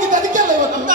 ಹೋಗಿದ್ದು ಅದಕ್ಕೆಲ್ಲ ಇವತ್ತು. ನಮ್ಮ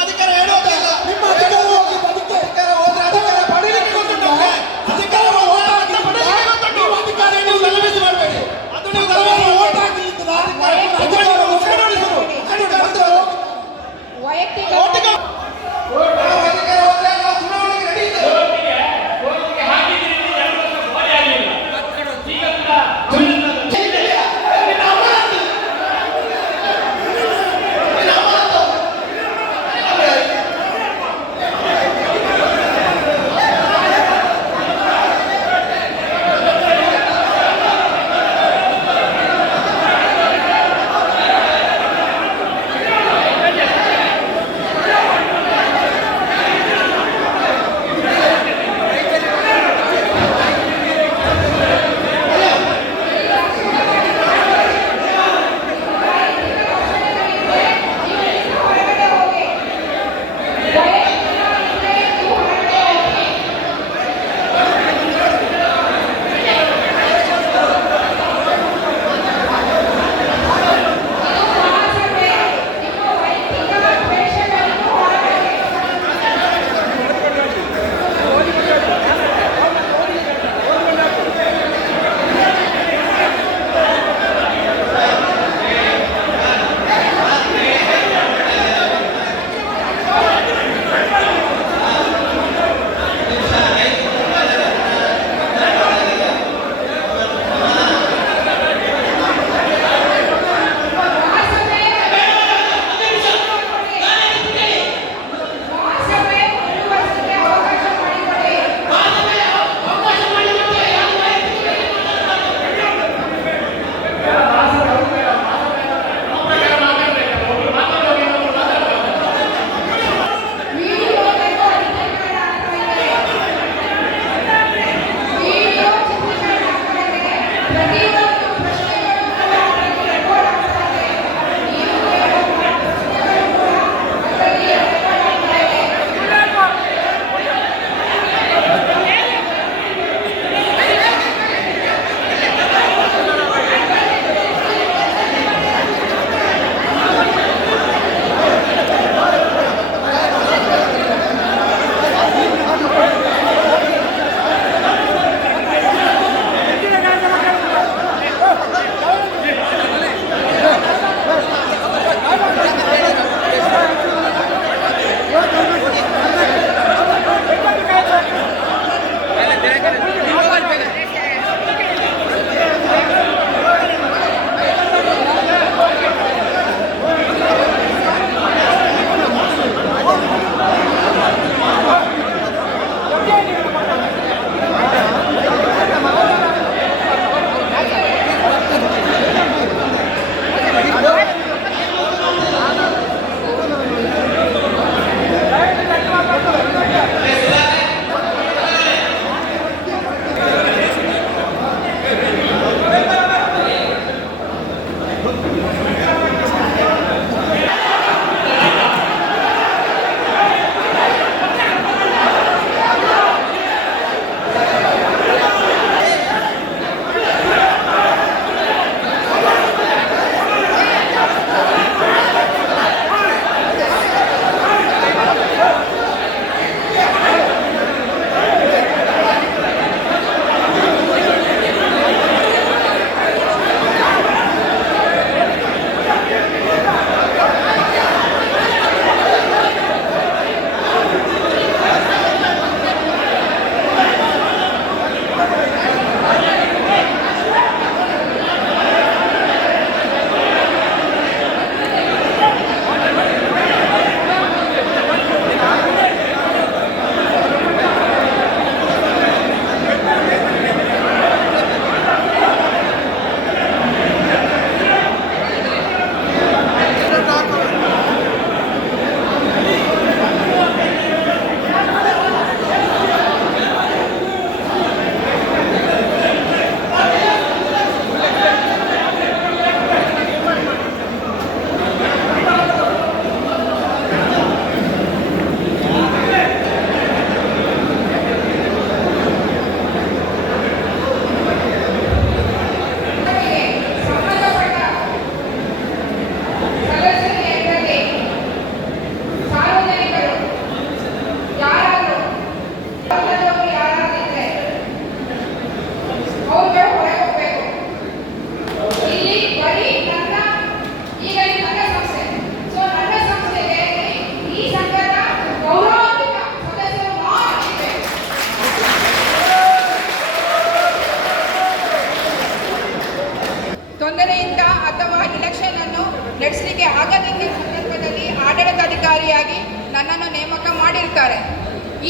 ಅಥವಾ ಇಲೆಕ್ಷನ್ ಅನ್ನು ನಡೆಸಲಿಕ್ಕೆ ಆಗದಿದ್ದ ಸಂದರ್ಭದಲ್ಲಿ ಆಡಳಿತಾಧಿಕಾರಿಯಾಗಿ ನನ್ನನ್ನು ನೇಮಕ ಮಾಡಿರ್ತಾರೆ.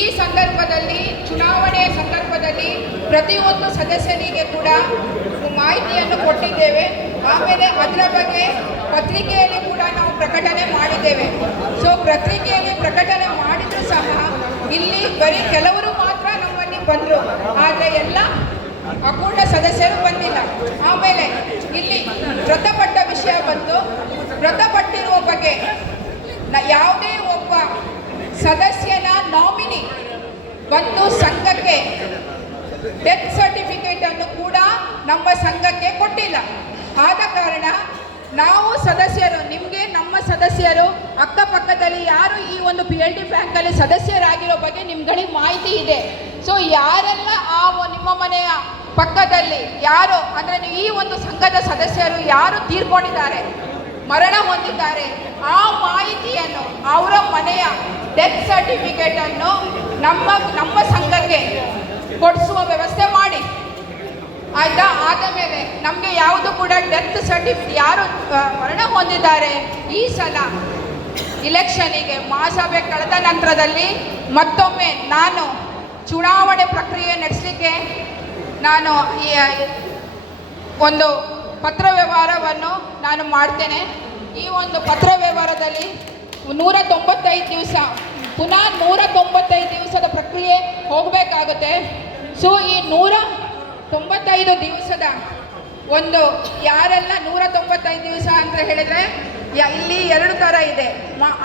ಈ ಸಂದರ್ಭದಲ್ಲಿ, ಚುನಾವಣೆ ಸಂದರ್ಭದಲ್ಲಿ ಪ್ರತಿಯೊಂದು ಸದಸ್ಯರಿಗೆ ಕೂಡ ಮಾಹಿತಿಯನ್ನು ಕೊಟ್ಟಿದ್ದೇವೆ. ಆಮೇಲೆ ಅದರ ಬಗ್ಗೆ ಪತ್ರಿಕೆಯಲ್ಲಿ ಕೂಡ ನಾವು ಪ್ರಕಟಣೆ ಮಾಡಿದ್ದೇವೆ. ಸೊ ಪತ್ರಿಕೆಯಲ್ಲಿ ಪ್ರಕಟಣೆ ಮಾಡಿದರೂ ಸಹ ಇಲ್ಲಿ ಬರೀ ಕೆಲವರು ಮಾತ್ರ ನಮ್ಮಲ್ಲಿ ಬಂದರು. ಆದರೆ ಎಲ್ಲ ಅಪೂರ್ಣ ಸದಸ್ಯರು ಬಂದಿಲ್ಲ. ಆಮೇಲೆ ಇಲ್ಲಿ ಮೃತಪಟ್ಟ ವಿಷಯ ಬಂತು ಮೃತಪಟ್ಟಿರುವ ಬಗ್ಗೆ ಯಾವುದೇ ಒಬ್ಬ ಸದಸ್ಯನ ನಾಮಿನಿ ಬಂದು ಸಂಘಕ್ಕೆ ಡೆತ್ ಸರ್ಟಿಫಿಕೇಟ್ ಅನ್ನು ಕೂಡ ನಮ್ಮ ಸಂಘಕ್ಕೆ ಕೊಟ್ಟಿಲ್ಲ. ಆದ ಕಾರಣ ನಾವು ಸದಸ್ಯರು, ನಿಮಗೆ ನಮ್ಮ ಸದಸ್ಯರು ಅಕ್ಕಪಕ್ಕದಲ್ಲಿ ಯಾರು ಈ ಒಂದು ಪಿ ಎಲ್ ಡಿ ಬ್ಯಾಂಕಲ್ಲಿ ಸದಸ್ಯರಾಗಿರೋ ಬಗ್ಗೆ ನಿಮ್ಗಳಿಗೆ ಮಾಹಿತಿ ಇದೆ. ಸೊ ಯಾರೆಲ್ಲ ಆ ನಿಮ್ಮ ಮನೆಯ ಪಕ್ಕದಲ್ಲಿ ಯಾರು, ಅಂದರೆ ಈ ಒಂದು ಸಂಘದ ಸದಸ್ಯರು ಯಾರು ತೀರ್ಕೊಂಡಿದ್ದಾರೆ, ಮರಣ ಹೊಂದಿದ್ದಾರೆ, ಆ ಮಾಹಿತಿಯನ್ನು ಅವರ ಮನೆಯ ಡೆತ್ ಸರ್ಟಿಫಿಕೇಟ್ ಅನ್ನು ನಮ್ಮ ನಮ್ಮ ಸಂಘಕ್ಕೆ ಕೊಡಿಸುವ ವ್ಯವಸ್ಥೆ ಮಾಡಿ. ಆಯ್ತಾ? ಆದ ಮೇಲೆ ನಮಗೆ ಯಾವುದು ಕೂಡ ಡೆತ್ ಸರ್ಟಿಫಿಕೇಟ್ ಯಾರು ಮರಣ ಹೊಂದಿದ್ದಾರೆ, ಈ ಸಲ ಇಲೆಕ್ಷನಿಗೆ ಮಹಾಸಭೆ ಕಳೆದ ನಂತರದಲ್ಲಿ ಮತ್ತೊಮ್ಮೆ ನಾನು ಚುನಾವಣೆ ಪ್ರಕ್ರಿಯೆ ನಡೆಸಲಿಕ್ಕೆ ನಾನು ಈ ಒಂದು ಪತ್ರ ವ್ಯವಹಾರವನ್ನು ನಾನು ಮಾಡ್ತೇನೆ. ಈ ಒಂದು ಪತ್ರ ವ್ಯವಹಾರದಲ್ಲಿ ನೂರ ತೊಂಬತ್ತೈದು ದಿವಸ, ಪುನಃ ನೂರ ತೊಂಬತ್ತೈದು ದಿವಸದ ಪ್ರಕ್ರಿಯೆ ಹೋಗಬೇಕಾಗುತ್ತೆ. ಸೊ ಈ ನೂರ ತೊಂಬತ್ತೈದು ದಿವಸದ ಒಂದು ಯಾರೆಲ್ಲ ನೂರ ತೊಂಬತ್ತೈದು ದಿವಸ ಅಂತ ಹೇಳಿದರೆ ಇಲ್ಲಿ ಎರಡು ಥರ ಇದೆ.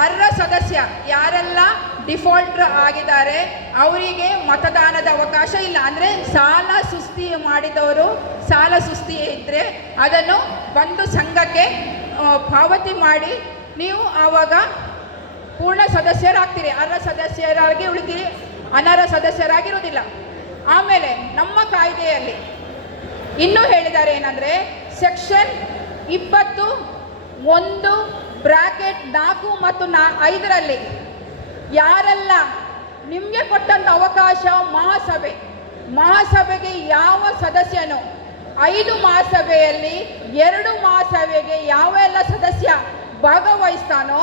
ಅರ್ಹ ಸದಸ್ಯ ಯಾರೆಲ್ಲ ಡಿಫಾಲ್ಟ್ರ್ ಆಗಿದ್ದಾರೆ, ಅವರಿಗೆ ಮತದಾನದ ಅವಕಾಶ ಇಲ್ಲ. ಅಂದರೆ ಸಾಲ ಸುಸ್ತಿ ಮಾಡಿದವರು ಸಾಲ ಸುಸ್ತಿ ಇದ್ದರೆ ಅದನ್ನು ಬಂದು ಸಂಘಕ್ಕೆ ಪಾವತಿ ಮಾಡಿ ನೀವು ಆವಾಗ ಪೂರ್ಣ ಸದಸ್ಯರಾಗ್ತೀರಿ. ಅರ್ಹ ಸದಸ್ಯರಾಗಿ ಉಳಿತೀರಿ, ಅನರ್ಹ ಸದಸ್ಯರಾಗಿರುವುದಿಲ್ಲ. ಆಮೇಲೆ ನಮ್ಮ ಕಾಯ್ದೆಯಲ್ಲಿ ಇನ್ನೂ ಹೇಳಿದ್ದಾರೆ ಏನಂದರೆ, ಸೆಕ್ಷನ್ ಇಪ್ಪತ್ತು ಒಂದು ಬ್ರಾಕೆಟ್ ನಾಲ್ಕು ಮತ್ತು ನಾ ಐದರಲ್ಲಿ ಯಾರೆಲ್ಲ ನಿಮಗೆ ಕೊಟ್ಟಂಥ ಅವಕಾಶ ಮಹಾಸಭೆ, ಮಹಾಸಭೆಗೆ ಯಾವ ಸದಸ್ಯನು ಐದು ಮಹಾಸಭೆಯಲ್ಲಿ ಎರಡು ಮಹಾಸಭೆಗೆ ಯಾವ ಎಲ್ಲ ಸದಸ್ಯ ಭಾಗವಹಿಸ್ತಾನೋ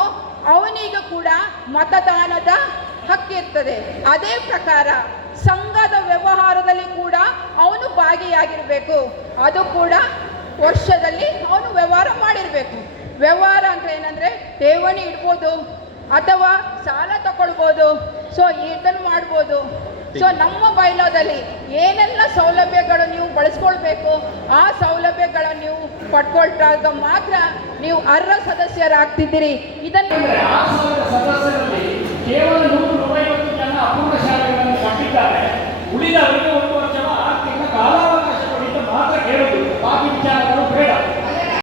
ಅವನಿಗೂ ಕೂಡ ಮತದಾನದ ಹಕ್ಕಿರ್ತದೆ ಅದೇ ಪ್ರಕಾರ ಸಂಘದ ವ್ಯವಹಾರದಲ್ಲಿ ಕೂಡ ಅವನು ಭಾಗಿಯಾಗಿರಬೇಕು. ಅದು ಕೂಡ ವರ್ಷದಲ್ಲಿ ಅವನು ವ್ಯವಹಾರ ಮಾಡಿರಬೇಕು. ವ್ಯವಹಾರ ಅಂತ ಏನಂದರೆ ಠೇವಣಿ ಇಡ್ಬೋದು ಅಥವಾ ಸಾಲ ತಗೊಳ್ಬೋದು. ಸೊ ಇದನ್ನು ಮಾಡ್ಬೋದು. ಸೊ ನಮ್ಮ ಬೈಲಾದಲ್ಲಿ ಏನೆಲ್ಲ ಸೌಲಭ್ಯಗಳು ನೀವು ಬಳಸ್ಕೊಳ್ಬೇಕು ಆ ಸೌಲಭ್ಯಗಳ ನೀವು ಪಡ್ಕೊಳ್ತಾಗ ಮಾತ್ರ ನೀವು ಅರ್ಹ ಸದಸ್ಯರಾಗ್ತಿದ್ದೀರಿ. ಇದನ್ನು ಉಳಿದ